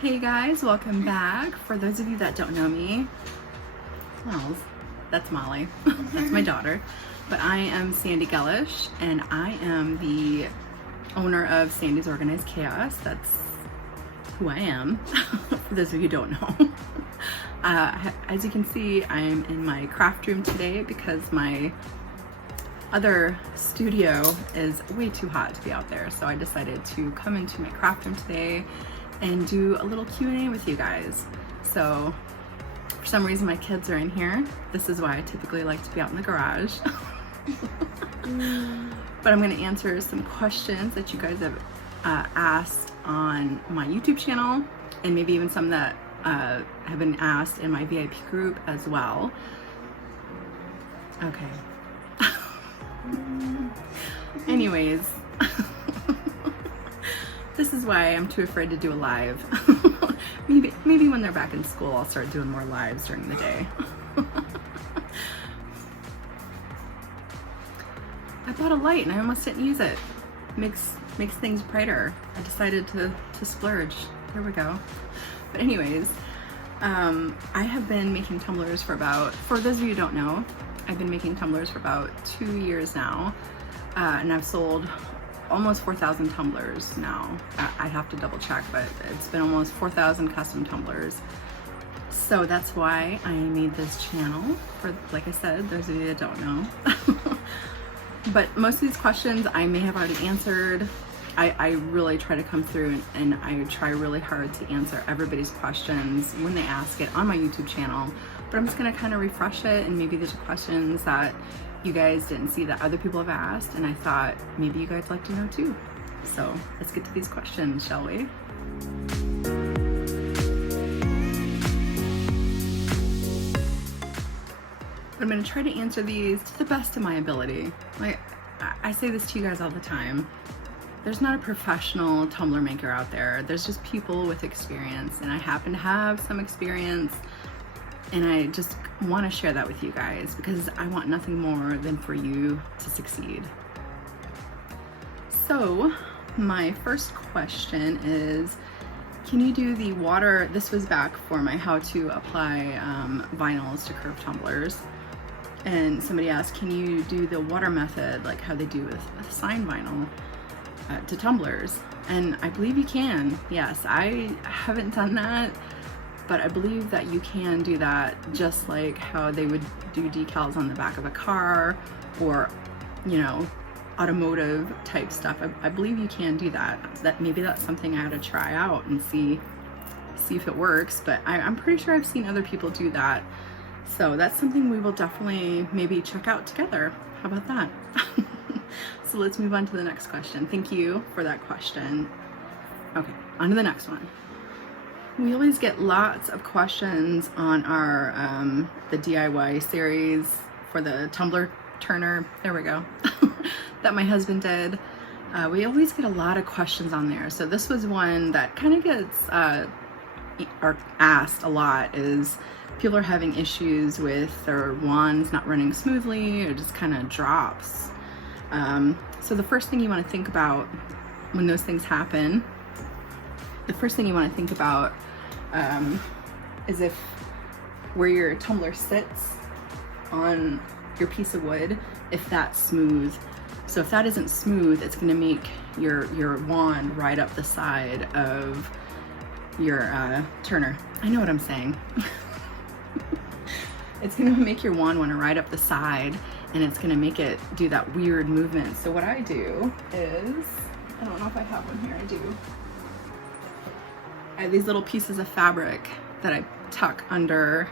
Hey guys, welcome back. For those of you that don't know me, well, that's Molly. That's my daughter. But I am Sandy Gellish, and I am the owner of Sandy's Organized Chaos. That's who I am, for those of you who don't know. As you can see, I'm in my craft room today because my other studio is way too hot to be out there. So I decided to come into my craft room today and do a little Q&A with you guys. So for some reason my kids are in here. This is why I typically like to be out in the garage. But I'm going to answer some questions that you guys have asked on my YouTube channel, and maybe even some that have been asked in my VIP group as well. Okay. Anyways, this is why I'm too afraid to do a live. maybe when they're back in school, I'll start doing more lives during the day. I bought a light and I almost didn't use it. Makes things brighter. I decided to splurge. There we go. But anyways, I have been making tumblers for those of you who don't know, I've been making tumblers for about 2 years now, and I've sold almost 4,000 tumblers now. I'd have to double check, but it's been almost 4,000 custom tumblers. So that's why I made this channel, for, like I said, those of you that don't know. But most of these questions I may have already answered. I really try to come through and I try really hard to answer everybody's questions when they ask it on my YouTube channel. But I'm just gonna kind of refresh it, and maybe there's questions that you guys didn't see that other people have asked, and I thought maybe you guys like to know too. So let's get to these questions, shall we? I'm gonna try to answer these to the best of my ability. Like I say this to you guys all the time. There's not a professional tumbler maker out there. There's just people with experience, and I happen to have some experience, and I just want to share that with you guys because I want nothing more than for you to succeed. So my first question is, can you do the water? This was back for my how to apply vinyls to curved tumblers. And somebody asked, can you do the water method like how they do with sign vinyl to tumblers? And I believe you can. Yes, I haven't done that, but I believe that you can do that just like how they would do decals on the back of a car or, you know, automotive type stuff. I believe you can do that. Maybe that's something I ought to try out and see if it works, but I'm pretty sure I've seen other people do that. So that's something we will definitely maybe check out together. How about that? So let's move on to the next question. Thank you for that question. Okay, on to the next one. We always get lots of questions on our the DIY series for the tumbler turner. There we go. That my husband did. We always get a lot of questions on there. So this was one that kind of gets asked a lot, is people are having issues with their wands not running smoothly or just kind of drops. So the first thing you want to think about when those things happen, is if where your tumbler sits on your piece of wood, if that's smooth. So if that isn't smooth, it's going to make your wand ride up the side of your turner. I know what I'm saying. It's going to make your wand want to ride up the side, and it's going to make it do that weird movement. So what I do is, I don't know if I have one here, I do. I have these little pieces of fabric that I tuck under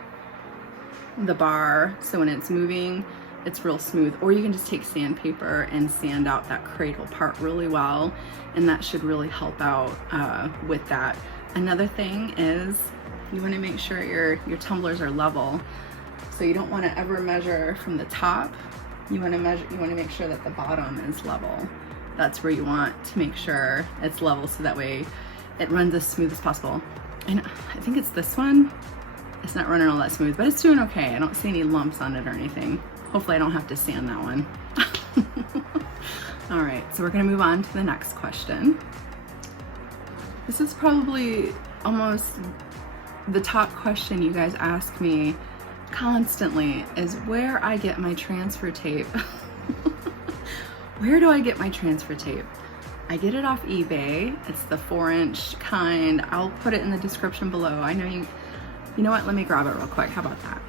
the bar, so when it's moving, it's real smooth. Or you can just take sandpaper and sand out that cradle part really well, and that should really help out with that. Another thing is you want to make sure your tumblers are level. So you don't want to ever measure from the top. You want to make sure that the bottom is level. That's where you want to make sure it's level, so that way it runs as smooth as possible. And I think it's this one. It's not running all that smooth, but it's doing okay. I don't see any lumps on it or anything. Hopefully I don't have to sand that one. All right, so we're gonna move on to the next question. This is probably almost the top question you guys ask me constantly is where I get my transfer tape. Where do I get my transfer tape? I get it off eBay. It's the 4-inch kind. I'll put it in the description below. I know you know what? Let me grab it real quick. How about that?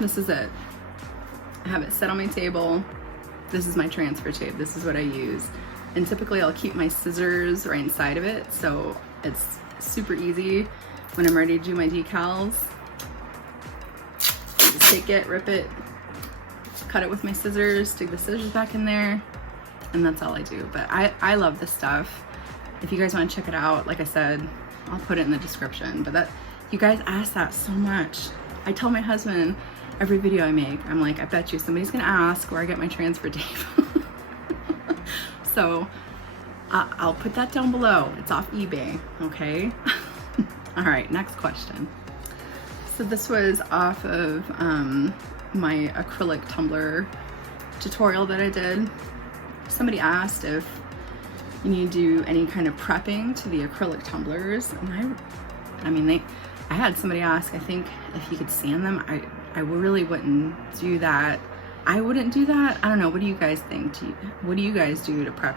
This is it. I have it set on my table. This is my transfer tape. This is what I use. And typically I'll keep my scissors right inside of it, so it's super easy when I'm ready to do my decals. Just take it, rip it, cut it with my scissors, stick the scissors back in there, and that's all I do. But I love this stuff. If you guys want to check it out, like I said, I'll put it in the description. But that, you guys ask that so much. I tell my husband every video I make, I'm like, I bet you somebody's gonna ask where I get my transfer tape. So I'll put that down below. It's off eBay, okay? All right, next question. So this was off of my acrylic tumbler tutorial that I did. Somebody asked if you need to do any kind of prepping to the acrylic tumblers. And I had somebody ask, I think, if you could sand them. I really wouldn't do that. I wouldn't do that. I don't know. What do you guys think? What do you guys do to prep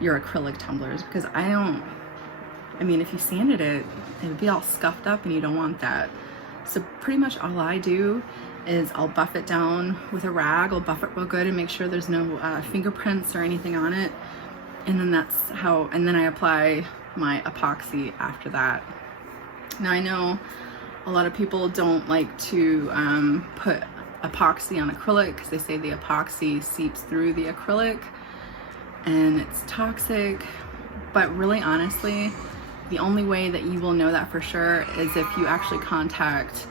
your acrylic tumblers? Because if you sanded it, it would be all scuffed up and you don't want that. So pretty much all I do is I'll buff it down with a rag. I'll buff it real good and make sure there's no fingerprints or anything on it. And then and then I apply my epoxy after that. Now I know a lot of people don't like to put epoxy on acrylic because they say the epoxy seeps through the acrylic and it's toxic. But really, honestly, the only way that you will know that for sure is if you actually contact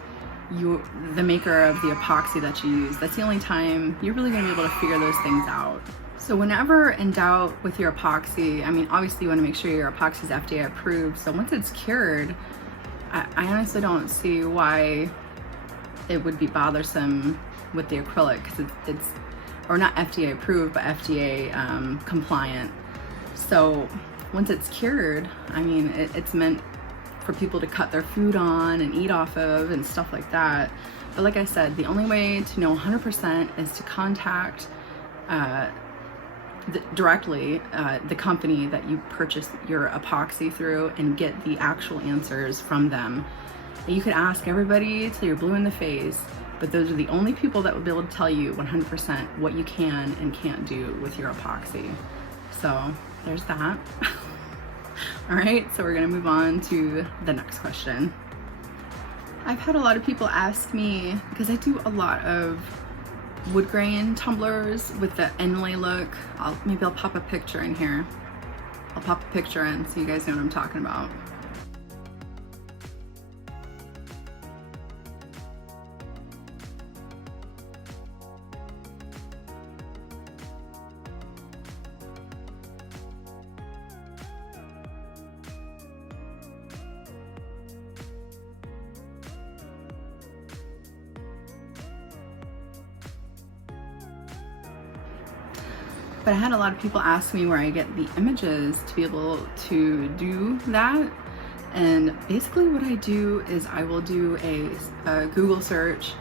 the maker of the epoxy that you use. That's the only time you're really going to be able to figure those things out. So whenever in doubt with your epoxy, obviously you want to make sure your epoxy is FDA approved. So once it's cured, I honestly don't see why it would be bothersome with the acrylic, because it's or not FDA approved, but FDA compliant. So once it's cured, it's meant for people to cut their food on and eat off of and stuff like that. But like I said, the only way to know 100% is to contact directly the company that you purchase your epoxy through and get the actual answers from them. And you could ask everybody till you're blue in the face, but those are the only people that will be able to tell you 100% what you can and can't do with your epoxy. So there's that. All right, so we're gonna move on to the next question. I've had a lot of people ask me, because I do a lot of wood grain tumblers with the inlay look. Maybe I'll pop a picture in here. I'll pop a picture in so you guys know what I'm talking about. But I had a lot of people ask me where I get the images to be able to do that. And basically what I do is I will do a Google search,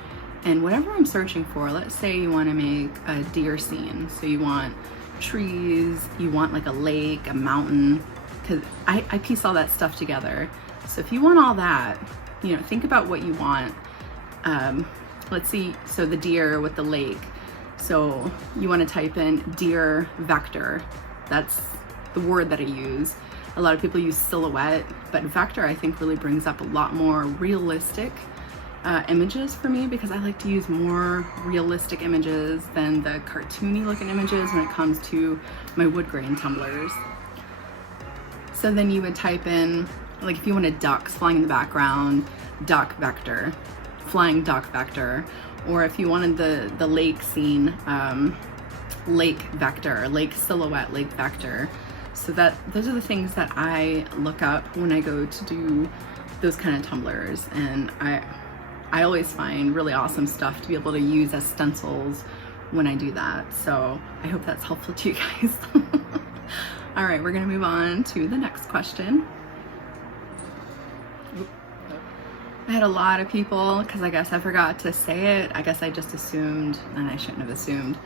and whatever I'm searching for, let's say you want to make a deer scene. So you want trees, you want like a lake, a mountain, because I piece all that stuff together. So if you want all that, think about what you want. Let's see, so the deer with the lake. So you want to type in deer vector. That's the word that I use. A lot of people use silhouette, but vector I think really brings up a lot more realistic images for me, because I like to use more realistic images than the cartoony looking images when it comes to my wood grain tumblers. So then you would type in, like if you wanted ducks flying in the background, duck vector, flying duck vector. Or if you wanted the lake scene, lake vector, lake silhouette, lake vector. So those are the things that I look up when I go to do those kind of tumblers. And I always find really awesome stuff to be able to use as stencils when I do that. So I hope that's helpful to you guys. All right, we're gonna move on to the next question. I had a lot of people, because I guess I forgot to say it. I guess I just assumed, and I shouldn't have assumed.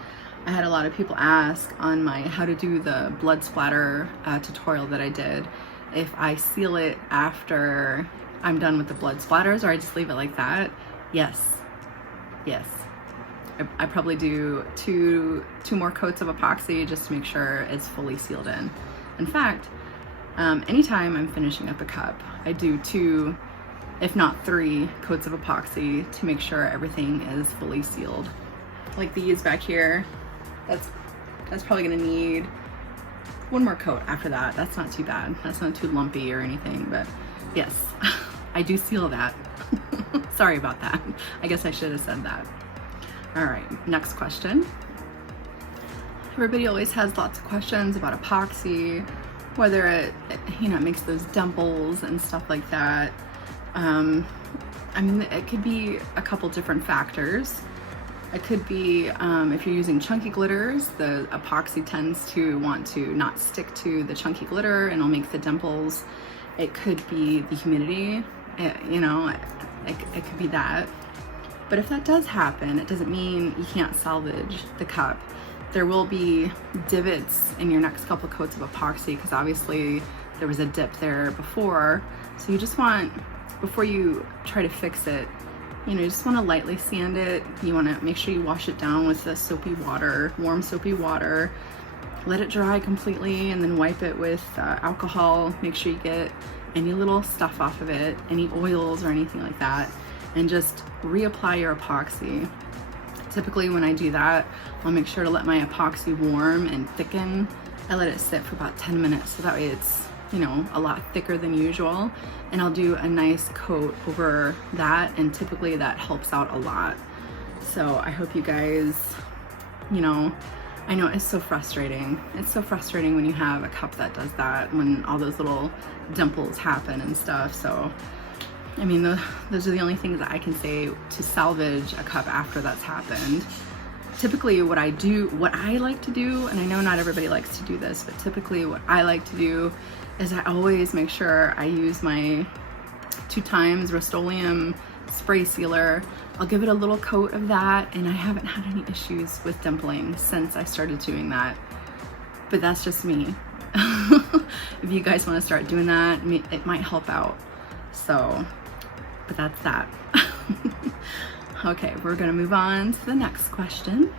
I had a lot of people ask on my how to do the blood splatter tutorial that I did, if I seal it after I'm done with the blood splatters or I just leave it like that. Yes. I probably do two more coats of epoxy just to make sure it's fully sealed in. In fact, anytime I'm finishing up a cup, I do 2, if not 3 coats of epoxy to make sure everything is fully sealed. Like these back here, that's probably gonna need 1 more coat after that. That's not too bad. That's not too lumpy or anything, but yes, I do seal that. Sorry about that. I guess I should have said that. All right, next question. Everybody always has lots of questions about epoxy, whether it makes those dimples and stuff like that. I mean, it could be a couple different factors. It could be if you're using chunky glitters, the epoxy tends to want to not stick to the chunky glitter and it'll make the dimples. It could be the humidity, it could be that. But if that does happen, it doesn't mean you can't salvage the cup. There will be divots in your next couple coats of epoxy because obviously there was a dip there before. So you just want, before you try to fix it, you just want to lightly sand it. You want to make sure you wash it down with the soapy water, warm soapy water. Let it dry completely and then wipe it with alcohol. Make sure you get any little stuff off of it, any oils or anything like that, and just reapply your epoxy. Typically when I do that, I'll make sure to let my epoxy warm and thicken. I let it sit for about 10 minutes so that way it's a lot thicker than usual, and I'll do a nice coat over that, and typically that helps out a lot. So I hope you guys, I know it's so frustrating. It's so frustrating when you have a cup that does that, when all those little dimples happen and stuff. So I mean, those are the only things that I can say to salvage a cup after that's happened. Typically what I like to do, and I know not everybody likes to do this, but typically what I like to do is I always make sure I use my 2x Rust-Oleum spray sealer. I'll give it a little coat of that, and I haven't had any issues with dimpling since I started doing that. But that's just me. If you guys want to start doing that, it might help out. So, but that's that. Okay, we're gonna move on to the next question.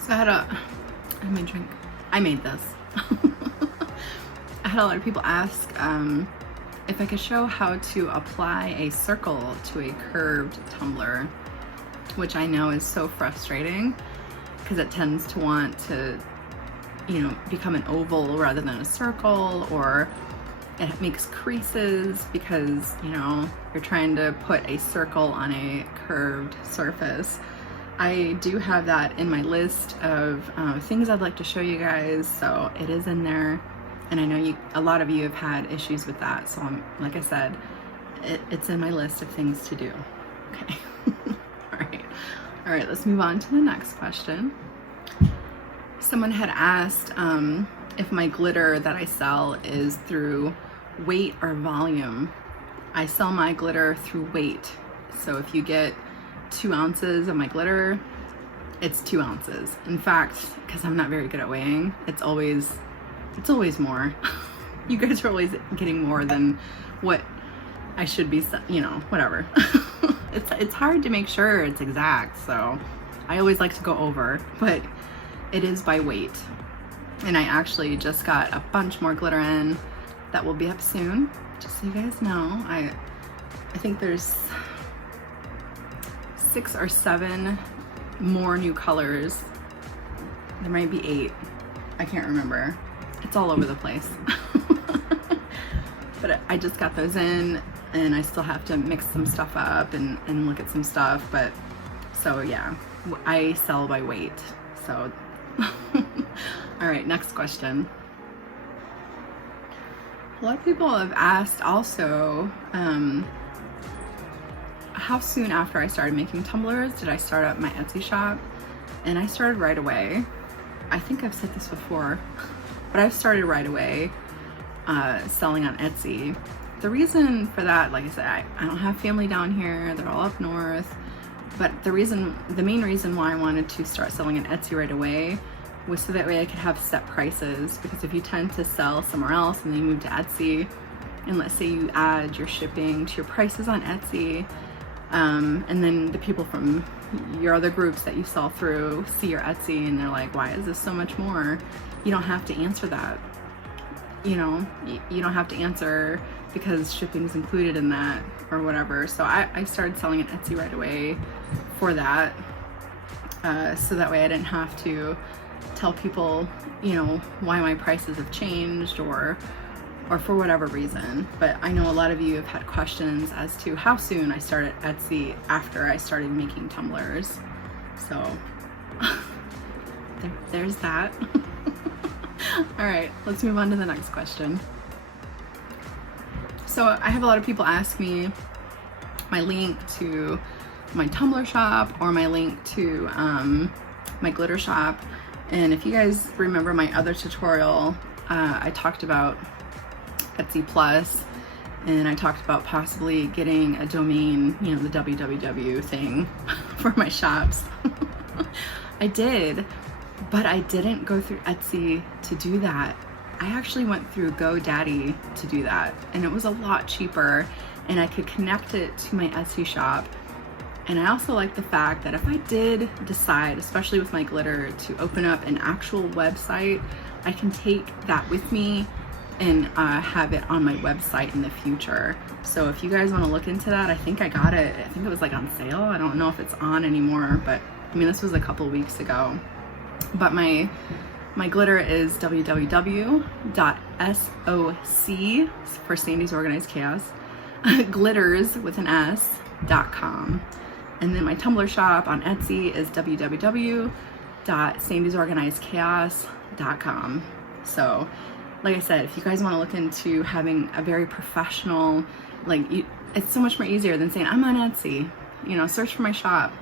So I made this. I had a lot of people ask if I could show how to apply a circle to a curved tumbler, which I know is so frustrating because it tends to want to, become an oval rather than a circle, or it makes creases because, you're trying to put a circle on a curved surface. I do have that in my list of things I'd like to show you guys, so it is in there. And I know a lot of you have had issues with that, so like I said, it's in my list of things to do. Okay. All right, let's move on to the next question. Someone had asked if my glitter that I sell is through weight or volume. I sell my glitter through weight. So if you get 2 ounces of my glitter, it's 2 ounces. In fact, because I'm not very good at weighing, it's always more. You guys are always getting more than what I should be, whatever. It's hard to make sure it's exact, so I always like to go over, but it is by weight. And I actually just got a bunch more glitter in that will be up soon, just so you guys know. I think there's 6 or 7 more new colors. There might be 8. I can't remember. It's all over the place. But I just got those in, and I still have to mix some stuff up and look at some stuff. But so yeah, I sell by weight. So all right, next question. A lot of people have asked also how soon after I started making tumblers did I start up my Etsy shop? And I started right away. I think I've said this before, but I've started right away selling on Etsy. The reason for that, like I said, I don't have family down here, they're all up north, but the main reason why I wanted to start selling on Etsy right away was so that way I could have set prices, because if you tend to sell somewhere else and then you move to Etsy, and let's say you add your shipping to your prices on Etsy, and then the people from your other groups that you sell through see your Etsy and they're like, why is this so much more? You don't have to answer that. You know, you don't have to answer because shipping's included in that or whatever. So I started selling on Etsy right away for that. So that way I didn't have to tell people, you know, why my prices have changed or for whatever reason. But I know a lot of you have had questions as to how soon I started Etsy after I started making tumblers. So there's that. All right, let's move on to the next question. So I have a lot of people ask me my link to my Tumbler shop or my link to my glitter shop. And if you guys remember my other tutorial, I talked about Etsy Plus, and I talked about possibly getting a domain, you know, the www thing for my shops. I did, but I didn't go through Etsy to do that. I actually went through GoDaddy to do that, and it was a lot cheaper, and I could connect it to my Etsy shop. And I also like the fact that if I did decide, especially with my glitter, to open up an actual website, I can take that with me and have it on my website in the future. So if you guys want to look into that, I think I got it. I think it was like on sale. I don't know if it's on anymore, but I mean, this was a couple weeks ago. But my glitter is www.soc for Sandy's Organized Chaos, glitters with an S.com. And then my Tumblr shop on Etsy is www.sandysorganizedchaos.com. So like I said, if you guys want to look into having a very professional, it's so much more easier than saying, I'm on Etsy, you know, search for my shop.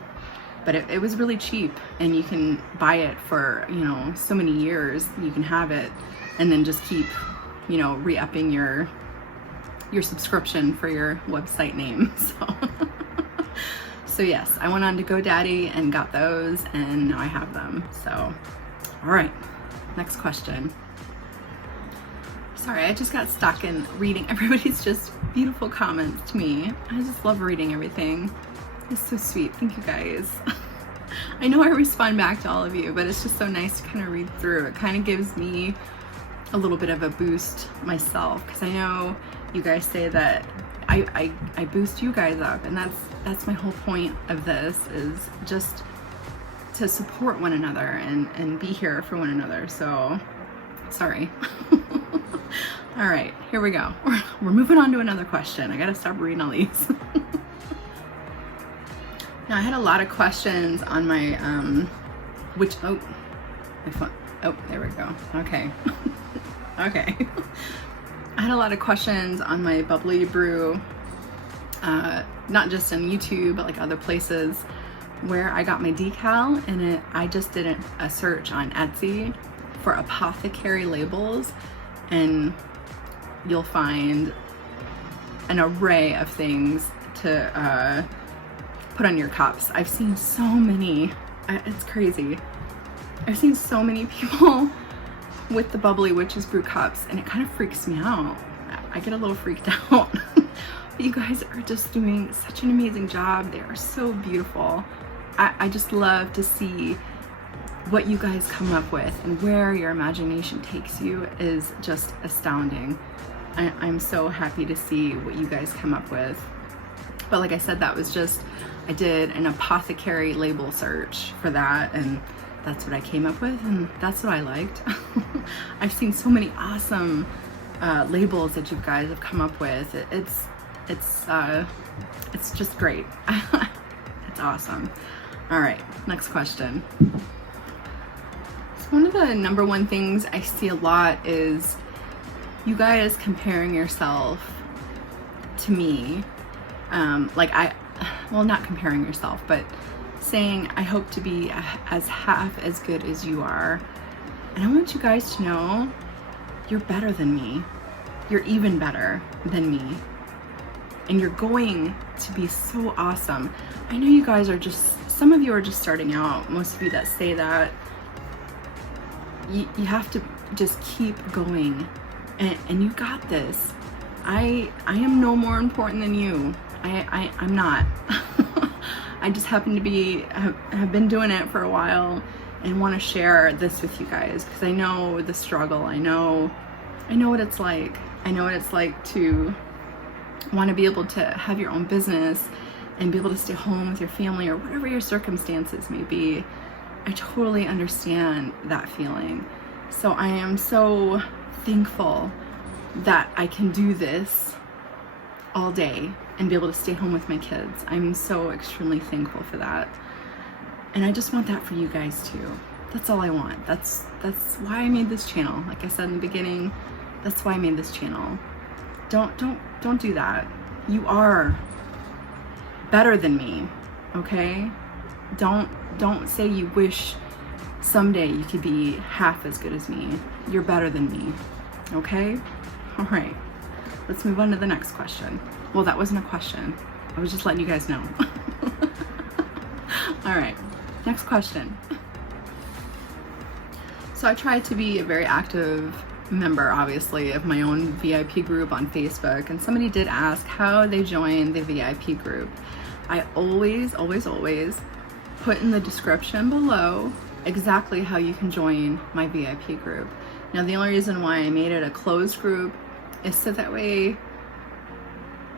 But it was really cheap, and you can buy it for, you know, so many years. You can have it and then just keep, you know, re-upping your subscription for your website name. So yes, I went on to GoDaddy and got those, and now I have them. So, all right, next question. Sorry, I just got stuck in reading everybody's just beautiful comments to me. I just love reading everything. It's so sweet. Thank you guys. I know I respond back to all of you, but it's just so nice to kind of read through. It kind of gives me a little bit of a boost myself, because I know you guys say that I boost you guys up, and that's my whole point of this, is just to support one another and be here for one another. So sorry. All right, here we go. We're moving on to another question. I gotta stop reading all these. Now, I had a lot of questions on my, there we go. Okay. Okay. I had a lot of questions on my bubbly brew, not just on YouTube, but like other places, where I got my decal, and I just did a search on Etsy for apothecary labels, and you'll find an array of things to put on your cups. I've seen so many, it's crazy. I've seen so many people with the bubbly witch's brew cups, and it kind of freaks me out. I get a little freaked out. But you guys are just doing such an amazing job. They are so beautiful. I just love to see what you guys come up with, and where your imagination takes you is just astounding. I'm so happy to see what you guys come up with. But like I said, that was just, I did an apothecary label search for that, and that's what I came up with, and that's what I liked. I've seen so many awesome labels that you guys have come up with. It's just great. It's awesome. All right, next question. So one of the number one things I see a lot is you guys comparing yourself to me, well, not comparing yourself, but saying, I hope to be half as good as you are. And I want you guys to know you're better than me. You're even better than me. And you're going to be so awesome. I know you guys are some of you are just starting out. Most of you that say that, you have to just keep going. And you got this. I am no more important than you. I'm not. I just happen to have been doing it for a while and want to share this with you guys because I know the struggle. I know what it's like. I know what it's like to want to be able to have your own business and be able to stay home with your family or whatever your circumstances may be. I totally understand that feeling. So I am so thankful that I can do this all day and be able to stay home with my kids. I'm so extremely thankful for that. And I just want that for you guys too. That's all I want. That's why I made this channel. Like I said in the beginning, that's why I made this channel. Don't do that. You are better than me, okay? Don't say you wish someday you could be half as good as me. You're better than me, okay? All right, let's move on to the next question. Well, that wasn't a question. I was just letting you guys know. All right, next question. So I try to be a very active member, obviously, of my own VIP group on Facebook, and somebody did ask how they join the VIP group. I always put in the description below exactly how you can join my VIP group. Now, the only reason why I made it a closed group is so that way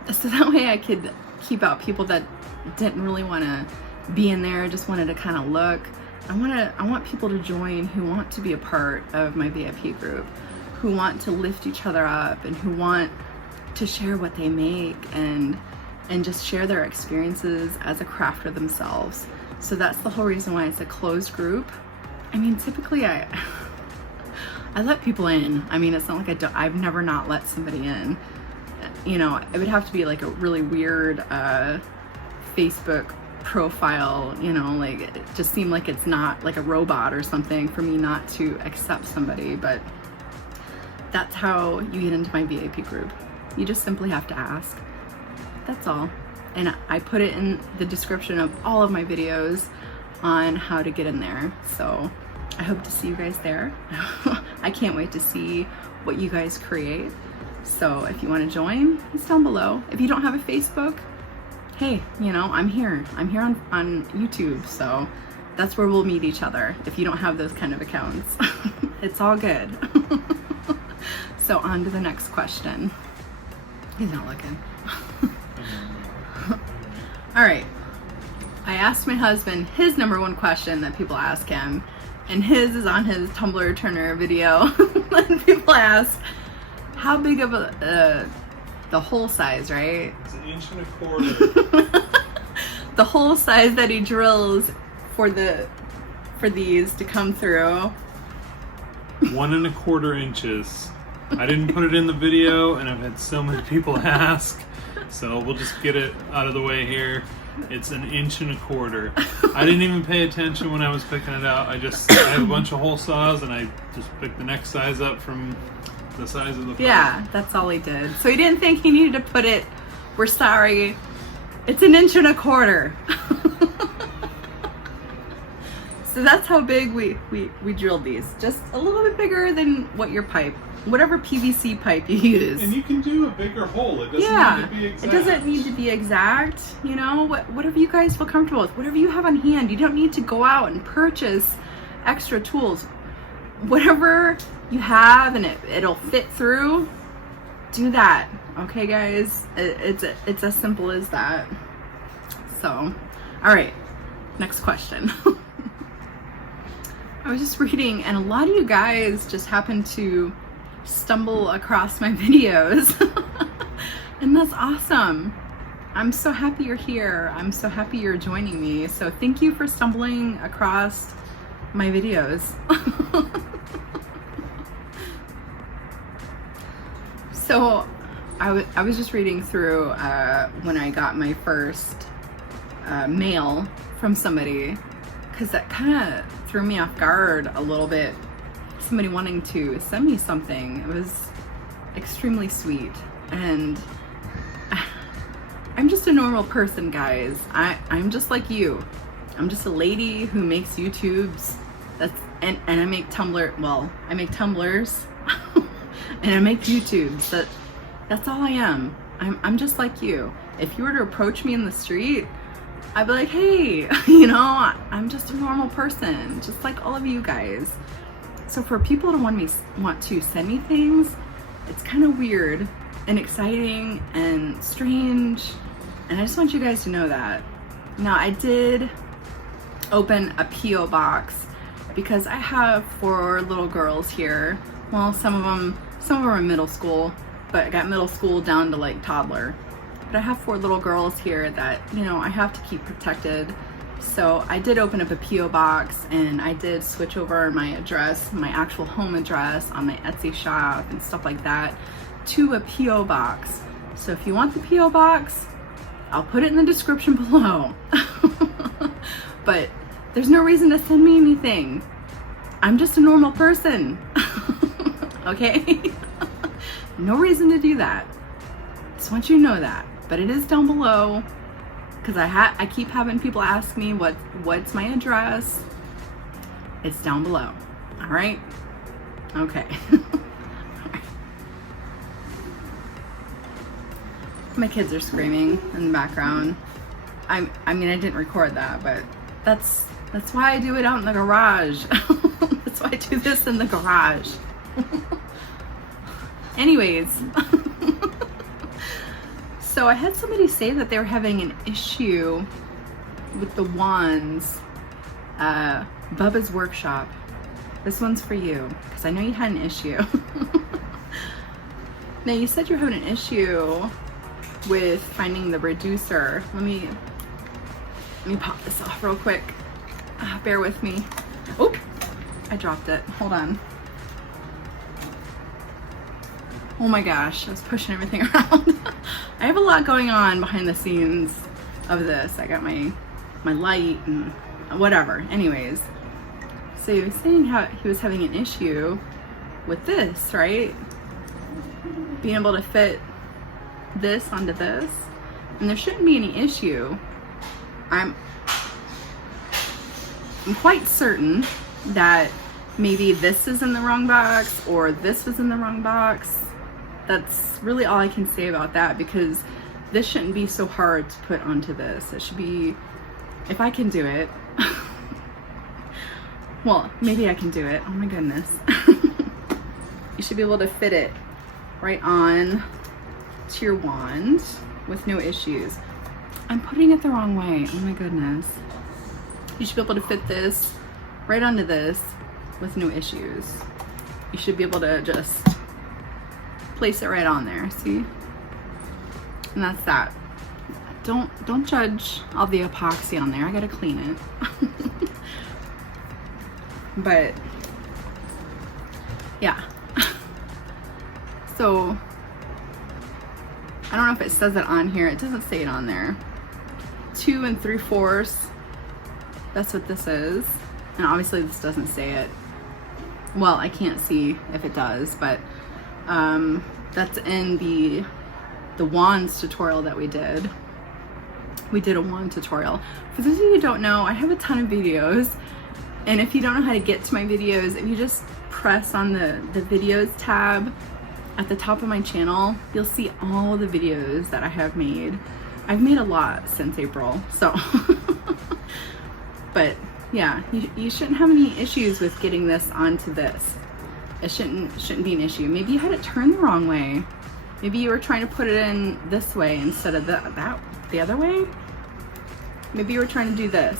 I could keep out people that didn't really want to be in there, just wanted to kind of look. I want people to join who want to be a part of my VIP group, who want to lift each other up and who want to share what they make and just share their experiences as a crafter themselves. So that's the whole reason why it's a closed group. I mean, typically I let people in. I mean, it's not like I've never not let somebody in. You know, it would have to be like a really weird Facebook profile, you know, like it just seemed like it's not like a robot or something for me not to accept somebody. But that's how you get into my VIP group. You just simply have to ask. That's all. And I put it in the description of all of my videos on how to get in there. So I hope to see you guys there. I can't wait to see what you guys create. So if you want to join, it's down below. If you don't have a Facebook, hey, you know, I'm here. I'm here on YouTube. So that's where we'll meet each other if you don't have those kind of accounts. It's all good. So on to the next question. He's not looking. All right. I asked my husband his #1 question that people ask him, and his is on his Tumbler Turner video. And people ask, how big of the hole size, right? It's 1.25 inches. The hole size that he drills for these to come through. 1.25 inches. I didn't put it in the video, and I've had so many people ask, so we'll just get it out of the way here. It's 1.25 inches. I didn't even pay attention when I was picking it out. I have a bunch of hole saws, and I just picked the next size up from the size of the pipe. Yeah, that's all he did. So he didn't think he needed to put it, we're sorry, it's 1.25 inches. So that's how big we drilled these. Just a little bit bigger than what your pipe, whatever PVC pipe you use. And you can do a bigger hole. It doesn't need to be exact. It doesn't need to be exact. You know, whatever you guys feel comfortable with, whatever you have on hand. You don't need to go out and purchase extra tools. Whatever you have and it'll fit through, do that. Okay, guys? It's as simple as that. So, all right, next question. I was just reading, and a lot of you guys just happen to stumble across my videos. And that's awesome. I'm so happy you're here. I'm so happy you're joining me. So thank you for stumbling across my videos. So I was just reading through when I got my first mail from somebody, because that kind of threw me off guard a little bit. Somebody wanting to send me something. It was extremely sweet, and I'm just a normal person, guys. I'm just like you. I'm just a lady who makes YouTubes. And I make I make Tumblers and I make YouTubes. That's all I am. I'm just like you. If you were to approach me in the street, I'd be like, hey, you know, I'm just a normal person, just like all of you guys. So for people to want to send me things, it's kind of weird and exciting and strange. And I just want you guys to know that. Now, I did open a P.O. box because I have 4 little girls here. Well, some of them are in middle school, but I got middle school down to like toddler. But I have 4 little girls here that, you know, I have to keep protected. So I did open up a P.O. box, and I did switch over my address, my actual home address on my Etsy shop and stuff like that, to a P.O. box. So if you want the P.O. box, I'll put it in the description below. But there's no reason to send me anything. I'm just a normal person. Okay? No reason to do that. Just want you to know that. But it is down below, because I keep having people ask me what's my address. It's down below. All right? Okay. My kids are screaming in the background. I mean, I didn't record that, but that's why I do it out in the garage. That's why I do this in the garage. Anyways, so I had somebody say that they were having an issue with the wands. Bubba's Workshop. This one's for you, because I know you had an issue. Now, you said you're having an issue with finding the reducer. Let me pop this off real quick. Bear with me. Oop, I dropped it. Hold on. Oh my gosh, I was pushing everything around. I have a lot going on behind the scenes of this. I got my light and whatever. Anyways, so he was saying how he was having an issue with this, right? Being able to fit this onto this, and there shouldn't be any issue. I'm quite certain that maybe this is in the wrong box or this was in the wrong box. That's really all I can say about that, because this shouldn't be so hard to put onto this. It should be, if I can do it, well, maybe I can do it. Oh my goodness. You should be able to fit it right on to your wand with no issues. I'm putting it the wrong way. Oh my goodness. You should be able to fit this right onto this with no issues. You should be able to just place it right on there, see? And that's that. Don't judge all the epoxy on there. I gotta clean it. But yeah. So I don't know if it says it on here. It doesn't say it on there. 2 3/4. That's what this is. And obviously this doesn't say it. Well, I can't see if it does, but that's in the wands tutorial that we did. We did a wand tutorial. For those of you who don't know, I have a ton of videos. And if you don't know how to get to my videos, if you just press on the videos tab at the top of my channel, you'll see all the videos that I have made. I've made a lot since April, so. But yeah, you shouldn't have any issues with getting this onto this. It shouldn't be an issue. Maybe you had it turned the wrong way. Maybe you were trying to put it in this way instead of the other way. Maybe you were trying to do this.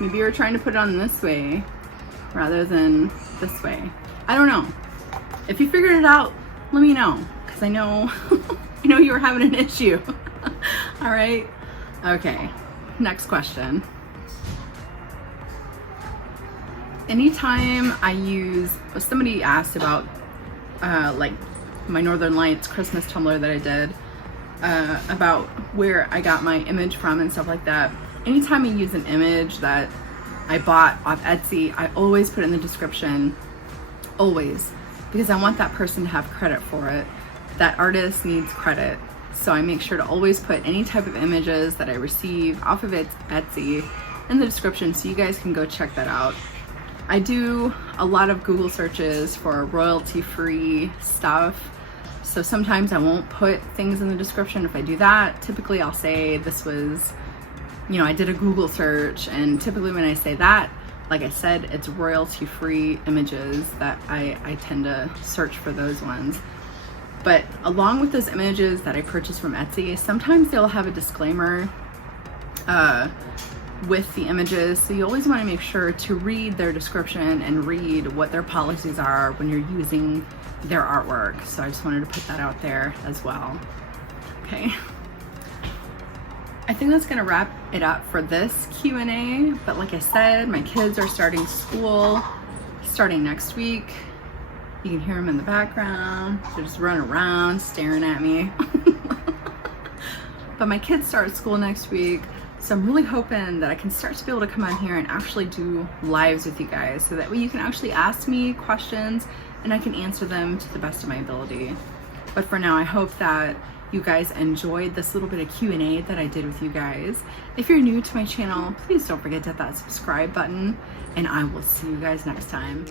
Maybe you were trying to put it on this way rather than this way. I don't know. If you figured it out, let me know, because I know I know you were having an issue. All right. Okay. Next question. Anytime I use, somebody asked about like my Northern Lights Christmas tumbler that I did, about where I got my image from and stuff like that. Anytime I use an image that I bought off Etsy, I always put it in the description, always, because I want that person to have credit for it. That artist needs credit. So I make sure to always put any type of images that I receive off of Etsy in the description so you guys can go check that out. I do a lot of Google searches for royalty-free stuff. So sometimes I won't put things in the description. If I do that, typically I'll say this was, you know, I did a Google search, and typically when I say that, like I said, it's royalty-free images that I tend to search for those ones. But along with those images that I purchase from Etsy, sometimes they'll have a disclaimer with the images. So you always want to make sure to read their description and read what their policies are when you're using their artwork. So I just wanted to put that out there as well. Okay. I think that's gonna wrap it up for this Q&A. But like I said, my kids are starting school starting next week. You can hear them in the background. They're just running around, staring at me. But my kids start school next week, so I'm really hoping that I can start to be able to come on here and actually do lives with you guys, so that way you can actually ask me questions and I can answer them to the best of my ability. But for now, I hope that you guys enjoyed this little bit of Q&A that I did with you guys. If you're new to my channel, please don't forget to hit that subscribe button, and I will see you guys next time.